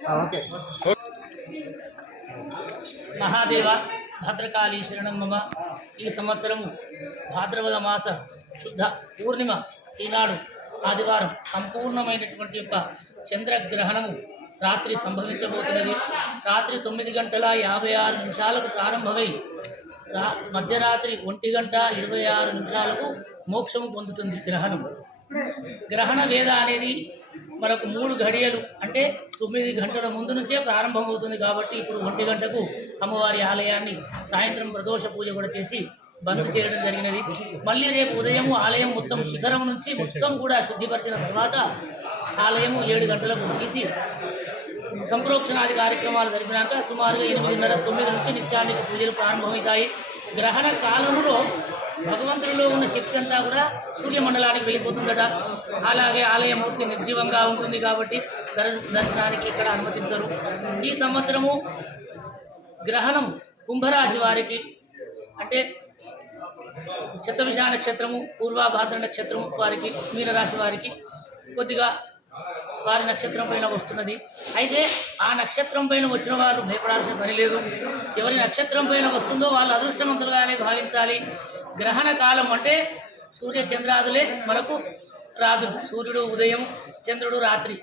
Okay. Mahadeva Bhadrakali శరణం మమ. ఈ సంవత్సరము భాద్రపద మాస శుద్ధ పూర్ణిమ ఈనాడు ఆదివారం సంపూర్ణమైనటువంటి యొక్క చంద్రగ్రహణము రాత్రి సంభవించబోతున్నది. రాత్రి తొమ్మిది గంటల యాభై ఆరు నిమిషాలకు ప్రారంభమై రా మధ్యరాత్రి ఒంటి గంట ఇరవై ఆరు నిమిషాలకు మోక్షము పొందుతుంది గ్రహణం గ్రహణ వేద అనేది మరొక మూడు ఘడియలు అంటే తొమ్మిది గంటల ముందు నుంచే ప్రారంభమవుతుంది కాబట్టి ఇప్పుడు ఒంటి గంటకు అమ్మవారి ఆలయాన్ని సాయంత్రం ప్రదోష పూజ కూడా చేసి బంద్ చేయడం జరిగినది. మళ్ళీ రేపు ఉదయం ఆలయం మొత్తం శిఖరం నుంచి మొత్తం కూడా శుద్ధిపరిచిన తర్వాత ఆలయము ఏడు గంటలకు తీసి సంప్రోక్షణాది కార్యక్రమాలు జరిపినాక సుమారుగా ఎనిమిదిన్నర తొమ్మిది నుంచి నిత్యానికి పూజలు ప్రారంభమవుతాయి. గ్రహణ కాలంలో భగవంతుడిలో ఉన్న శక్తి అంతా కూడా సూర్యమండలానికి వెళ్ళిపోతుందట. అలాగే ఆలయమూర్తి నిర్జీవంగా ఉంటుంది కాబట్టి దర్శనానికి ఇక్కడ అనుమతించరు. ఈ సంవత్సరము గ్రహణం కుంభరాశి వారికి అంటే చిత్తవిష నక్షత్రము పూర్వాభాద్ర నక్షత్రము వారికి మీనరాశి వారికి కొద్దిగా వారి నక్షత్రం పైన వస్తున్నది. అయితే ఆ నక్షత్రం పైన వచ్చిన వారు భయపడాల్సిన పని లేదు. ఎవరి నక్షత్రం పైన వస్తుందో వాళ్ళు అదృష్టవంతులుగానే భావించాలి. గ్రహణ కాలం అంటే సూర్య చంద్రాదులే మనకు రాజులు సూర్యుడు ఉదయం చంద్రుడు రాత్రి.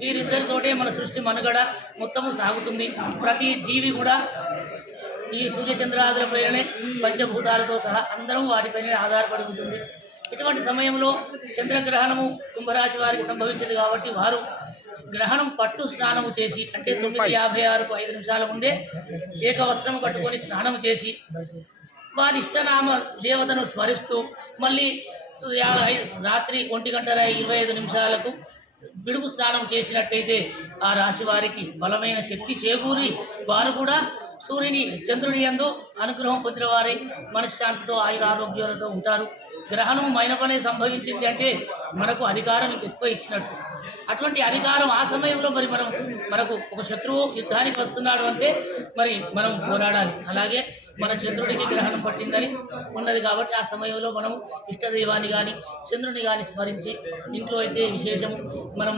వీరిద్దరితోటే మన సృష్టి మనుగడ మొత్తము సాగుతుంది. ప్రతి జీవి కూడా ఈ సూర్యచంద్రాదులపైనే పంచభూతాలతో సహా అందరం వాటిపైనే ఆధారపడి ఉంటుంది. ఇటువంటి సమయంలో చంద్రగ్రహణము కుంభరాశి వారికి సంభవించింది కాబట్టి వారు గ్రహణం పట్టు స్నానము చేసి అంటే తొమ్మిది యాభై ఆరుకు ఐదు నిమిషాల ముందే ఏకవస్త్రం కట్టుకొని స్నానం చేసి వారి ఇష్టనామ దేవతను స్మరిస్తూ మళ్ళీ రాత్రి ఒంటి గంటల ఇరవై ఐదు నిమిషాలకు విడుపు స్నానం చేసినట్టయితే ఆ రాశి వారికి బలమైన శక్తి చేకూరి వారు కూడా సూర్యుని చంద్రుని యందు అనుగ్రహం పొందిన వారై మనశ్శాంతితో ఆయుర ఆరోగ్యాలతో ఉంటారు. గ్రహణం మైనపనే సంభవించింది అంటే మనకు అధికారం ఎక్కువ ఇచ్చినట్టు. అటువంటి అధికారం ఆ సమయంలో మరి మనం మనకు ఒక శత్రువు యుద్ధానికి వస్తున్నాడు అంటే మరి మనం పోరాడాలి. అలాగే మన చంద్రుడికి గ్రహణం పట్టిందని ఉన్నది కాబట్టి ఆ సమయంలో మనం ఇష్టదైవాన్ని కానీ చంద్రుని కానీ స్మరించి ఇంట్లో అయితే విశేషము మనం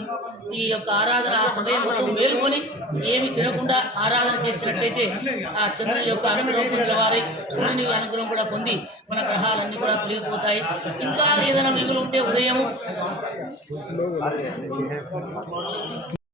ఈ యొక్క ఆరాధన ఆ సమయంలో మొత్తం ఏమి తినకుండా ఆరాధన చేసినట్టయితే ఆ చంద్రుని యొక్క అనుగ్రహం పొందిన వారై సూర్యుని అనుగ్రహం కూడా పొంది మన గ్రహాలన్నీ కూడా తొలగిపోతాయి. ఇంకా ఏదైనా మిగులు ఉంటే ఉదయం